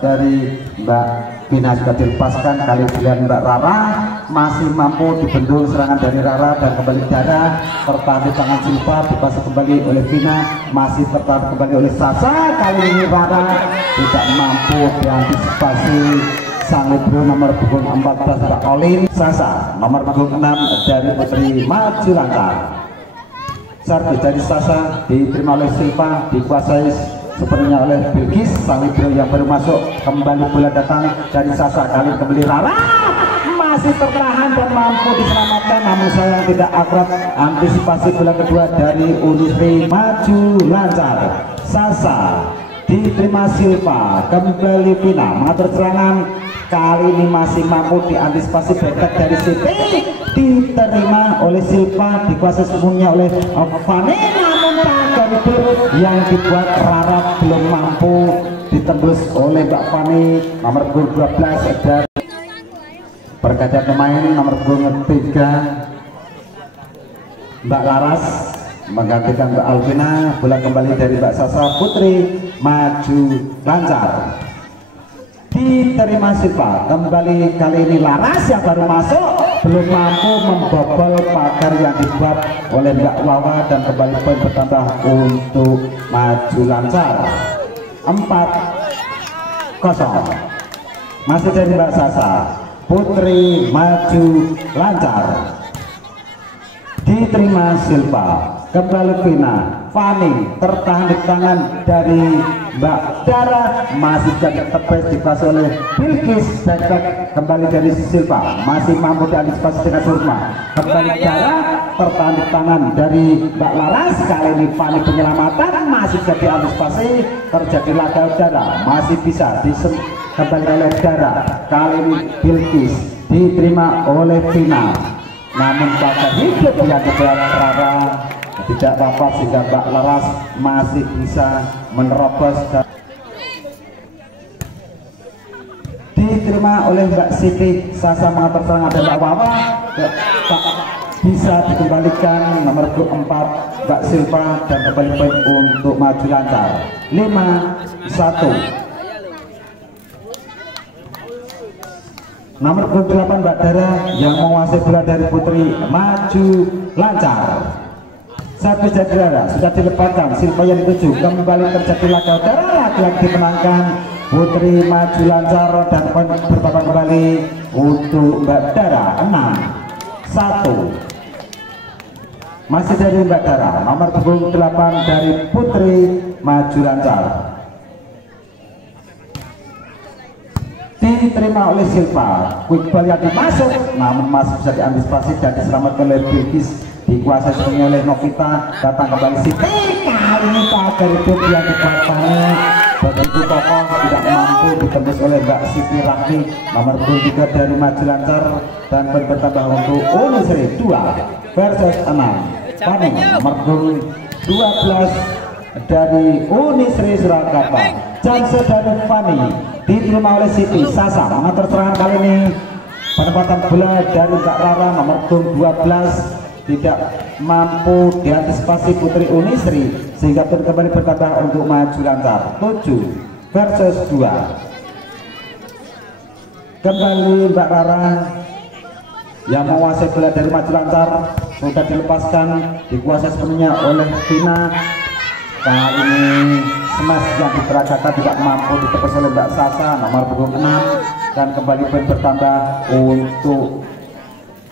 dari Mbak Vina sudah dilepaskan, kali dengan Mbak Rara masih mampu dibendung serangan dari Rara dan kembali Dara, tertahan di tangan Silva, dipasang kembali oleh Vina, masih tertahan kembali oleh Sasa. Kali ini Rara tidak mampu diantisipasi sang libero nomor punggung 14 Mbak Olin. Sasa nomor punggung 6 dari Putri maju lancar. Servis dari Sasa diterima oleh Silva, dikuasai sepenuhnya oleh Bilkis. Sang libero yang baru masuk, kembali bola datang dari Sasa, kali kembali Rara masih tertahan dan mampu diselamatkan, namun sayang tidak akurat antisipasi bola kedua dari Unisri maju lancar. Sasa diterima Silva, kembali Vina mengatur serangan, kali ini masih mampu diantisipasi backup dari Siti, diterima oleh Silva, dikuasai sepenuhnya oleh Fani, namun tagar itu yang dibuat Rara belum mampu ditembus oleh Mbak Fani nomor 12 dari pergantian pemain. Nomor 3 Mbak Laras menggantikan Mbak Alvina, bola kembali dari Mbak Sasa. Putri maju lancar diterima Silva, kembali kali ini Laras yang baru masuk belum mampu membobol pagar yang dibuat oleh Mbak Wawa, dan kembali poin bertambah untuk maju lancar 4-0 masih dari Mbak Sasa. Putri maju lancar diterima Silva, kembali Vina, Fani tertahan di tangan dari Mbak Dara, masih jadi tepes dikasih oleh Bilkis. Back kembali dari Silva, masih mampu diantisipasi dengan Surma, kembali Dara tertahan di tangan dari Mbak Laras. Kali ini Fani penyelamatan masih jadi antisipasi, terjadi laga udara, masih bisa kembali oleh Dara. Kali ini Bilkis diterima oleh Vina, namun pada hidup yang dibuat Rara tidak apa-apa, sehingga Mbak Laras masih bisa menerobos dan diterima oleh Mbak Siti. Sasa mengatur serangan ada Mbak Wawa, bisa dikembalikan nomor 4 Mbak Silva, dan kembali poin untuk maju lancar 5-1. Nomor 8 Mbak Dara yang menguasai bola dari Putri maju lancar. Servis dari Dara sudah dilepaskan, Silva yang dituju, kembali terjadi laga udara, lagi-lagi dimenangkan Putri maju lancar, dan poin bertambah kembali untuk Mbak Dara 6-1 masih dari Mbak Dara. Nomor 8 dari Putri maju lancar diterima oleh Silva, quick ball yang dimasuk, namun masih bisa diantisipasi dan diselamatkan oleh Bilkis, dikuasai sepenuhnya oleh Novita, datang kembali Siti. Kali ini pagar itu yang dibatani begitu kokoh, tidak mampu ditembus oleh Mbak Siti Rahmi. Nomor 3 dari maju lancar, dan bertambah untuk Unisri 2 versus 6. Fani nomor 12 dari Unisri Surakarta, Janse dari Fani diterima oleh Siti. Sasa mengatur serangan, kali ini penempatan bola dari Mbak Rara nomor 12 tidak mampu diantisipasi Putri Unisri, sehingga kembali bertambah untuk maju lancar 7 versus 2. Kembali Mbak Rara yang menguasai bola dari maju lancar, sudah dilepaskan, dikuasai sepenuhnya oleh Vina. Kali ini smash yang diperagakan tidak mampu ditepis oleh Mbak Sasa nomor 6, dan kembali poin bertambah untuk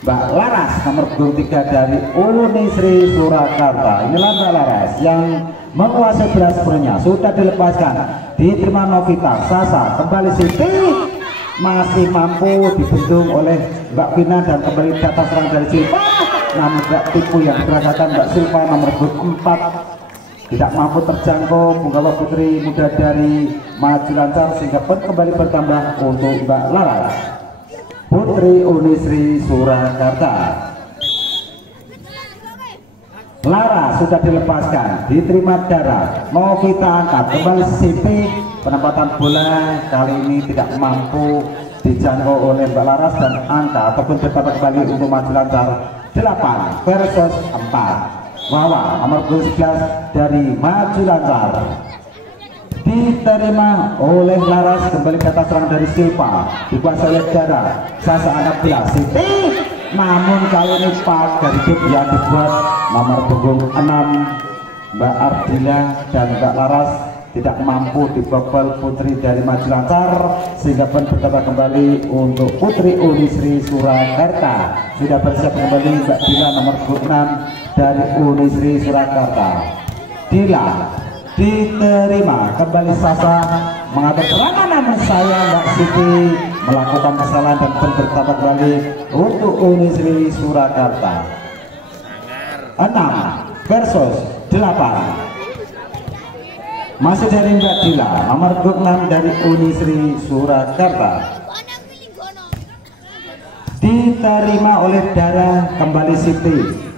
Mbak Laras nomor 3 dari Unisri Surakarta. Inilah Mbak Laras yang menguasai bola sepenuhnya, sudah dilepaskan, diterima Novita. Sasa kembali Siti, masih mampu dibendung oleh Mbak Vina, dan kembali datang serang dari Silva, namun tidak tipu yang diperagakan Mbak Silva nomor 4 tidak mampu terjangkau punggawa Putri muda dari maju lancar, sehingga pun kembali bertambah untuk Mbak Laras. Putri Unisri Surakarta. Lara sudah dilepaskan, diterima Dara, mau kita angkat kembali Siti, penempatan bola kali ini tidak mampu dijangkau oleh Mbak Laras, dan angka ataupun bertambah kembali untuk maju lancar 8 versus 4. Wawa nomor 11 dari maju lancar diterima oleh Laras. Kembali ke atas serangan dari Silva, dikuasai oleh Dara. Sasa anak bola Siti, namun kali ini pagar hidup yang dibuat nomor punggung 6 Mbak Ardila dan Mbak Laras tidak mampu dibobol putri dari Maju Lancar, sehingga pun bertambah kembali untuk putri Unisri Surakarta. Sudah bersiap kembali Mbak Dila nomor 6 dari Unisri Surakarta. Dila diterima, kembali Sasa mengatur serangan, namun saya Mbak Siti melakukan kesalahan dan pun bertambah kembali untuk Unisri Surakarta. 6 versus 8. Masih dari Mbak Dila nomor 6 dari Unisri Surakarta. Diterima oleh Dara, kembali Siti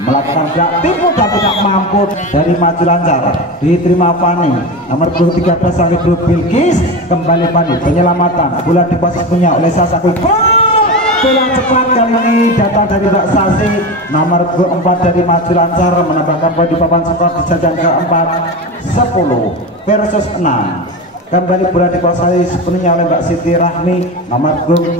melakukan gerak tipu dan tidak mampu dari Maju Lancar. Diterima Fani nomor 13 sang Ibu Bilkis, kembali Fani penyelamatan bola di posisi punya oleh Sasa Quick. Bola cepat kali ini datang dari Mbak Sasi nomor 4 dari Maju Lancar, menambahkan poin di papan skor di jajang keempat 10 versus 6. Kembali bola dikuasai sepenuhnya oleh Mbak Siti Rahmi nomor 3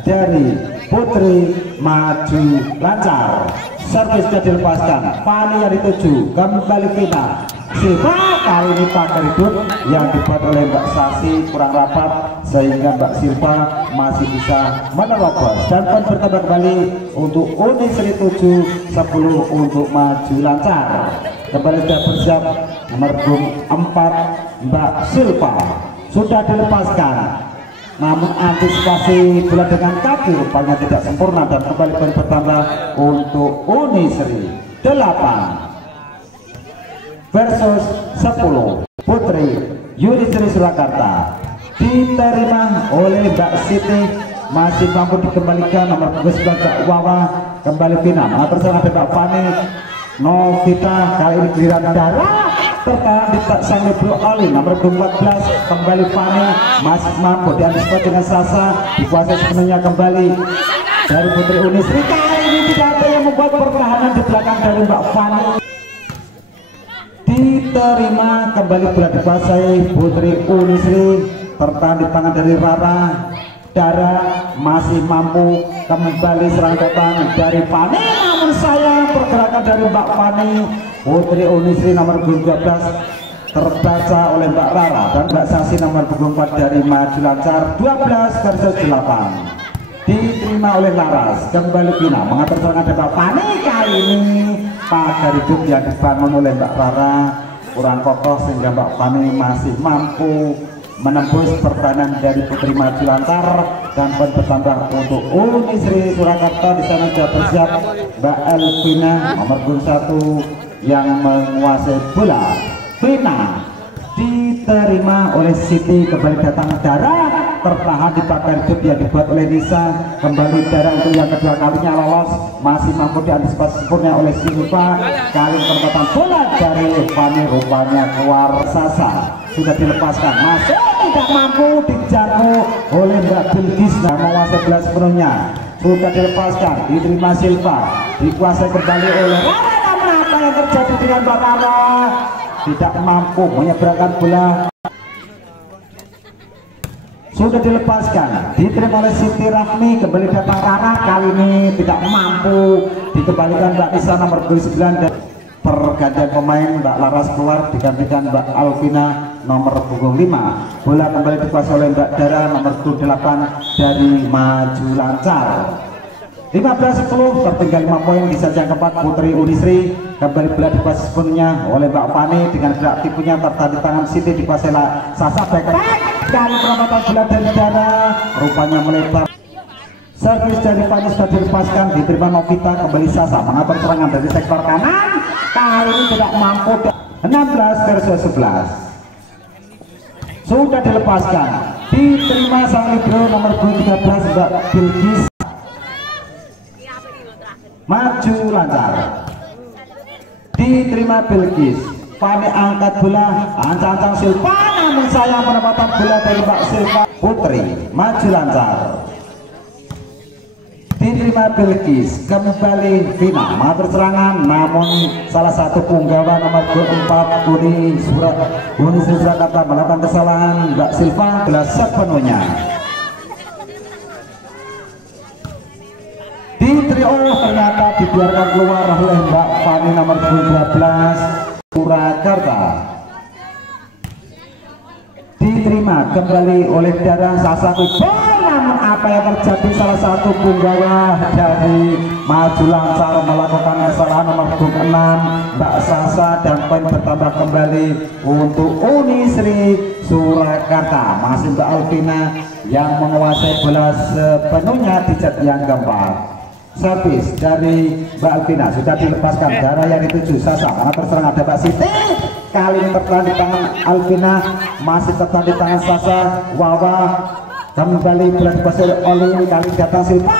dari Putri Maju Lancar. Servis sudah dilepaskan, Fani yang dituju, kembali Vina Silva. Kali ini pagar hidup yang dibuat oleh Mbak Sasi kurang rapat, sehingga Mbak Silva masih bisa menerobos dan pun bertambah kembali untuk Unisri 7 10 untuk Maju Lancar. Kembali sudah bersiap nomor 4 Mbak Silva sudah dilepaskan, namun antisipasi bola dengan kaki rupanya tidak sempurna dan kembali bertambah untuk Unisri 8 versus 10 Putri Unisri Surakarta. Diterima oleh Mbak Siti, masih mampu dikembalikan nomor 9 Mbak Wawa, kembali Vina mengatur serangan Mbak Fani Novita. Kali ini giliran Dara tertahan di sang Bro Ali nomor 14, kembali Fani masih mampu diantisipasi dengan Sasa, dikuasai sepenuhnya kembali dari Putri Unisri. Kali ini tidak ada yang membuat pertahanan di belakang dari Mbak Fani. Diterima, kembali bola dikuasai Putri Unisri, tertahan di tangan dari Rara. Dara masih mampu, kembali serangan datang dari Fani, namun sayang pergerakan dari Mbak Fani. Putri Unisri nomor 12 terbaca oleh Mbak Rara dan Mbak Sasi nomor 4 dari Maju Lancar. 12 versus 8 diterima oleh Laras, kembali Vina mengatur serangan Mbak Fani. Kali ini pagar hidup yang dibangun oleh Mbak Rara kurang kokoh, sehingga Mbak Fani masih mampu menembus pertahanan dari Putri Maju Lancar dan pun bertambah untuk Unisri Surakarta. Di sana sudah bersiap Mbak Elvina nomor 1 yang menguasai bola. Vina diterima oleh Siti, kembali datang Dara, tertahan di pagar hidup yang dibuat oleh Nisa. Kembali Dara untuk yang kedua kalinya lolos, masih mampu diantisipasi sempurna oleh Silva. Kali penempatan bola dari Fani rupanya keluar. Sasa sudah dilepaskan, masih tidak mampu dijangkau oleh Mbak Bilkis dan menguasai bola sepenuhnya. Sudah dilepaskan, diterima Silva, dikuasai kembali oleh Rara. Apa yang terjadi dengan Mbak Rara? Tidak mampu menyeberangkan bola. Sudah dilepaskan, diterima oleh Siti Rahmi, kembali datang Rara. Kali ini tidak mampu dikembalikan Mbak Nisa nomor 9 dan pergantian pemain. Mbak Laras keluar, digantikan Mbak Alvina nomor 5. Bola kembali dikuasai oleh Mbak Dara nomor 8 dari Maju Lancar. 15-10 tertinggal 5 poin di jajang keempat Putri Unisri. Kembali bola dikuasai sepenuhnya oleh Mbak Fani dengan gerak tipunya tertahan di tangan Siti, dikuasai Sasa back dan penempatan bola dari Dara rupanya melebar. Servis dari Fani sudah dilepaskan, diterima Novita, kembali Sasa mengatur serangan dari sektor kanan. Kali ini tidak mampu. 16 versus 11 sudah dilepaskan, diterima sang libero nomor 13 Mbak Bilkis. Maju Lancar, diterima Bilkis. Fani angkat bola, ancang-ancang Silva, namun sayang penempatan bola dari Mbak Silva. Putri Maju Lancar diterima Bilkis. Kembali Vina mengatur serangan, namun salah satu punggawa nomor 4 Uni Sri Surakarta melakukan kesalahan. Mbak Silva belas sepenuhnya. Di trio ternyata dibiarkan keluar oleh Mbak Fani nomor 12 Surakarta. Diterima kembali oleh Dara Sasaki. Namun apa yang terjadi, salah satu punggawa dari Maju Lancar melakukan kesalahan nomor 6 Mbak Sasa, dan poin bertambah kembali untuk Uni Sri Surakarta. Masih Mbak Alvina yang menguasai bola sepenuhnya di set yang keempat. Servis dari Mbak Alvina sudah dilepaskan. Dara yang dituju Sasa mengatur serangan, ada Mbak Siti. Kali ini tertahan di tangan Alvina, masih tertahan di tangan Sasa. Wawa kembali bola dikuasai oleh kali datang Silva,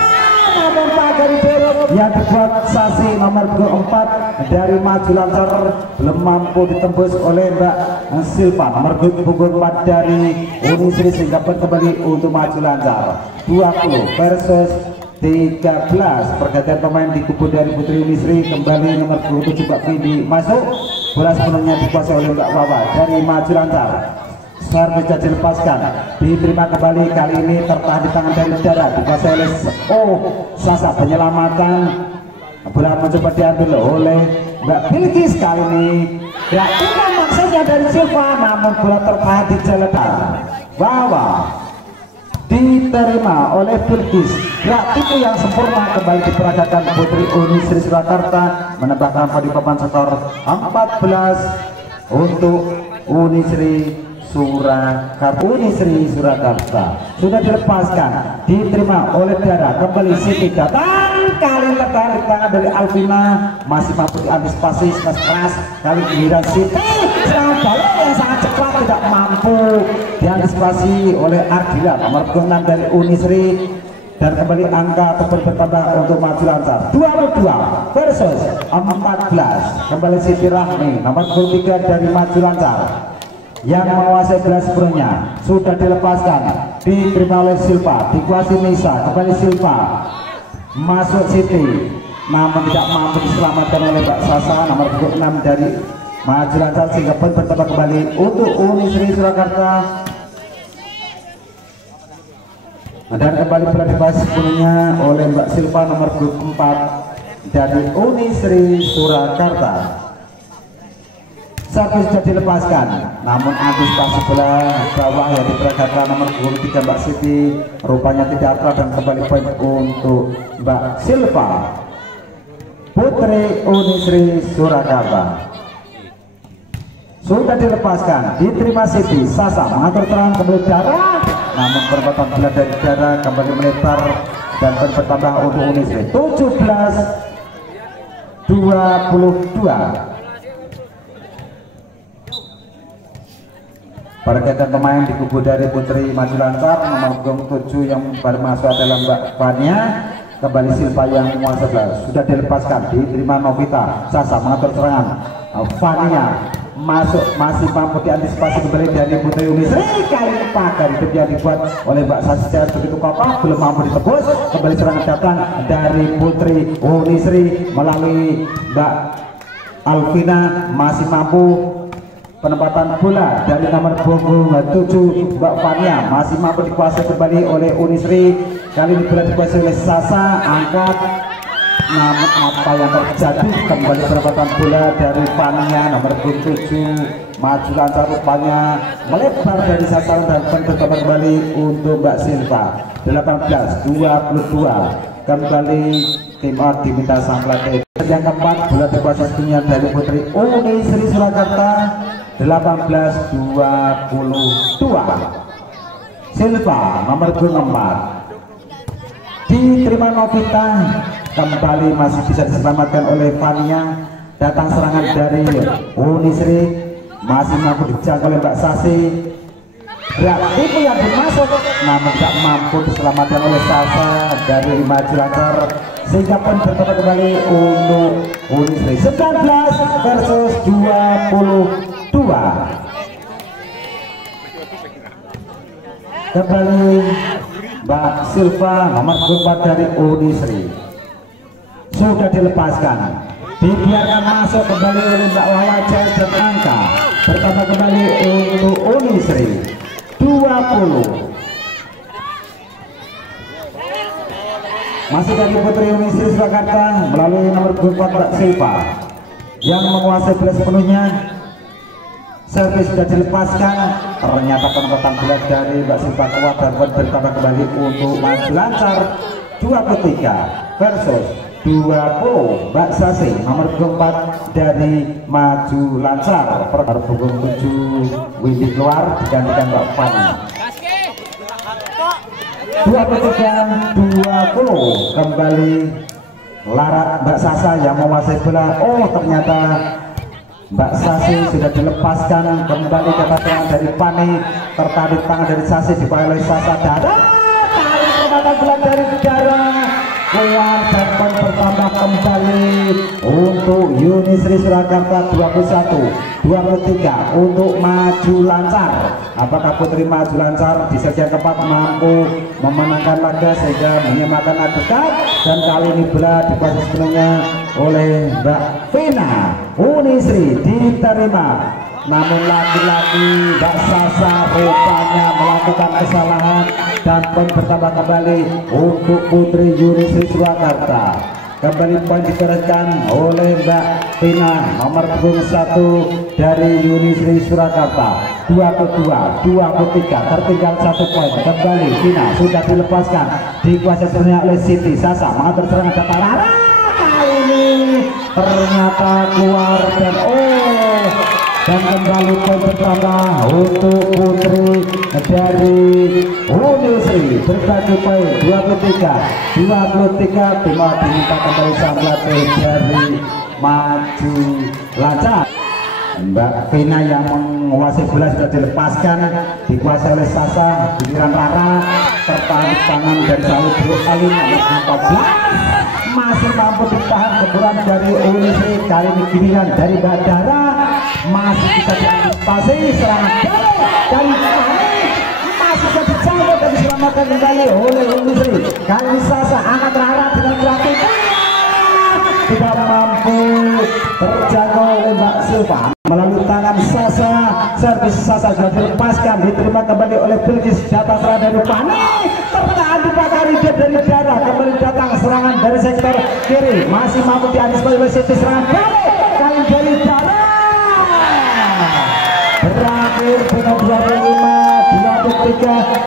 namun pagari belok yang dibuat Sasi nomor 24 dari Maju Lancar belum mampu ditembus oleh Mbak Silva nomor 24 dari Uni Sri, sehingga kembali untuk Maju Lancar 20 versus 13. Pergantian pemain di kubu dari Putri Uni Sri. Kembali nomor 27 Mbak Vindi masuk, bola sepenuhnya dikuasai oleh Mbak Wawa dari Maju Lancar. Servis dilepaskan, diterima kembali, kali ini tertahan di tangan dari Dara, dikuasai oleh Sasa. Penyelamatan bola mencoba diambil oleh Mbak Bilkis. Kali ini ya ini maksudnya dari Silva, namun bola tertahan di jalan Wawa. Diterima oleh Bilkis. Gerak itu yang sempurna kembali diperagakan Putri Uni Sri Surakarta, menambahkan pada papan skor 14 untuk Uni Sri Surakarta. Sudah dilepaskan, diterima oleh Dara, kembali Siti datang, kali tertahan di tangan dari Alvina, masih mampu diantisipasi keras. Kali giliran Siti, serangan balik yang sangat cepat tidak mampu diantisipasi oleh Ardila nomor 6 dari Uni Sri, dan kembali angka ataupun bertambah untuk Maju Lancar 22 versus 14. Kembali Siti Rahmi nomor 23 dari Maju Lancar yang menguasai bola sepenuhnya, sudah dilepaskan, diterima oleh Silva, dikuasai Nisa. Kembali Silva masuk Siti, namun tidak mampu diselamatkan oleh Mbak Sasa nomor 6 dari Maju Lancar, sehingga poin bertambah kembali untuk Uni Sri Surakarta. Dan kembali bola dikuasai sepenuhnya oleh Mbak Silva nomor 24 dari Uni Sri Surakarta. Satu sudah dilepaskan, namun antisipasi bola bawah yang diperagakan nomor 23 Mbak Siti rupanya tidak apa, dan kembali poin untuk Mbak Silva Putri Uni Sri Surakarta. Sudah dilepaskan, diterima Siti. Sasa mengatur terang, kembali Dara, namun perbuatan bola dari Dara kembali melebar, dan poin bertambah untuk Uni Sri 17-22. Pergantian pemain di kubu dari Putri Maju Lancar, nomor 7 yang baru masuk adalah Mbak Fania. Kembali Silva yang menguasai bola, sudah dilepaskan, diterima Novita. Sasa mengatur serangan, Fania masuk, masih mampu diantisipasi kembali dari Putri Uni Sri. Kali ini pagar itu yang dibuat oleh Mbak Sasa begitu kokoh, belum mampu ditebus. Kembali serangan datang dari Putri Uni Sri melalui Mbak Alvina, masih mampu. Penempatan bola dari nomor 27 Mbak Fania, masih mampu dikuasai kembali oleh Uni Sri. Kali ini bola dikuasai oleh Sasa, angkat, namun apa yang terjadi, kembali penempatan bola dari Fania nomor 27 Maju Lancar rupanya melebar dari sasaran, dan penempatan kembali untuk Mbak Silva 18-22. Kembali tim A diminta sang pelatih. Yang keempat bola dikuasai sepenuhnya dari Putri Uni Sri Surakarta 18-22. Silva nomor 24 diterima Novita, kembali masih bisa diselamatkan oleh Fania. Datang serangan dari Uni Sri, masih mampu dijangkau oleh Mbak Sasi. Gerak itu yang dimasuk, namun tidak mampu diselamatkan oleh Sasa dari Maju Lancar, sehingga pun bertambah kembali untuk Uni Sri 19 versus 22. Kembali Mbak Silva nomor 4 dari Unisri sudah dilepaskan, dibiarkan masuk kembali oleh Mbak Wawa dan angka bertambah kembali untuk Unisri 20. Masih dari Putri Unisri Surakarta melalui nomor 4 Mbak Silva yang menguasai bola sepenuhnya. Servis sudah dilepaskan, ternyata penempatan bola dari Mbak Silva kuat dan bertambah kembali untuk maju lancar 23 versus 20. Mbak Sasi nomor 4 dari maju lancar punggung 7 Windy keluar digantikan Mbak Fani 23-20 kembali Larat Mbak Sasa yang menguasai bola. Oh ternyata Mbak Sasi sudah dilepaskan kembali ke tangan dari Fani, tertarik tangan dari Sasi dipakai oleh Sasa Dada, tarik permata bola dari negara keluar dan bertambah kembali untuk Unisri Surakarta 21-23 untuk maju lancar. Apakah Putri maju lancar di sesi keempat mampu memenangkan laga sehingga menyamakan adegan, dan kali ini bola dikuasai sepenuhnya oleh Mbak Vina. Unisri diterima, namun lagi-lagi Mbak Sasa rupanya melakukan kesalahan dan poin bertambah kembali untuk Putri Unisri Surakarta. Kembali poin ditorehkan oleh Mbak Vina nomor 1 dari Unisri Surakarta 22-23, tertinggal 1 poin. Kembali Vina sudah dilepaskan, dikuasai sepenuhnya oleh Siti Sasa mengatur serangan data Rara. Kali ini ternyata keluar dan kembali poin bertambah untuk Putri dari Unisri berbagi poin 23-23. Cuma diminta kembali sang pelatih dari maju lancar. Mbak Vina yang menguasai bola sudah dilepaskan, dikuasai oleh Sasa, giliran Rara tertarik tangan dan selalu beralih nomor 14 masih mampu ditahan keburan dari Unisri. Kali ini giliran dari Mbak Dara masih bisa diantisipasi serangan dari Fani, masih bisa dicabut dan diselamatkan kembali oleh Unisri. Kali ini Sasa angkat Rara dengan kreatif tidak mampu terjangkau oleh Mbak Silva melalui tangan Sasa. Servis Sasa sudah dilepaskan, diterima kembali oleh Bilkis. Jatah serang dari Fani, tertahan dibakari dari Dara. Kembali datang serangan dari sektor kiri, masih mampu diantisipasi oleh Siti. Serangan balik kali dari Dara berakhir dengan 25-23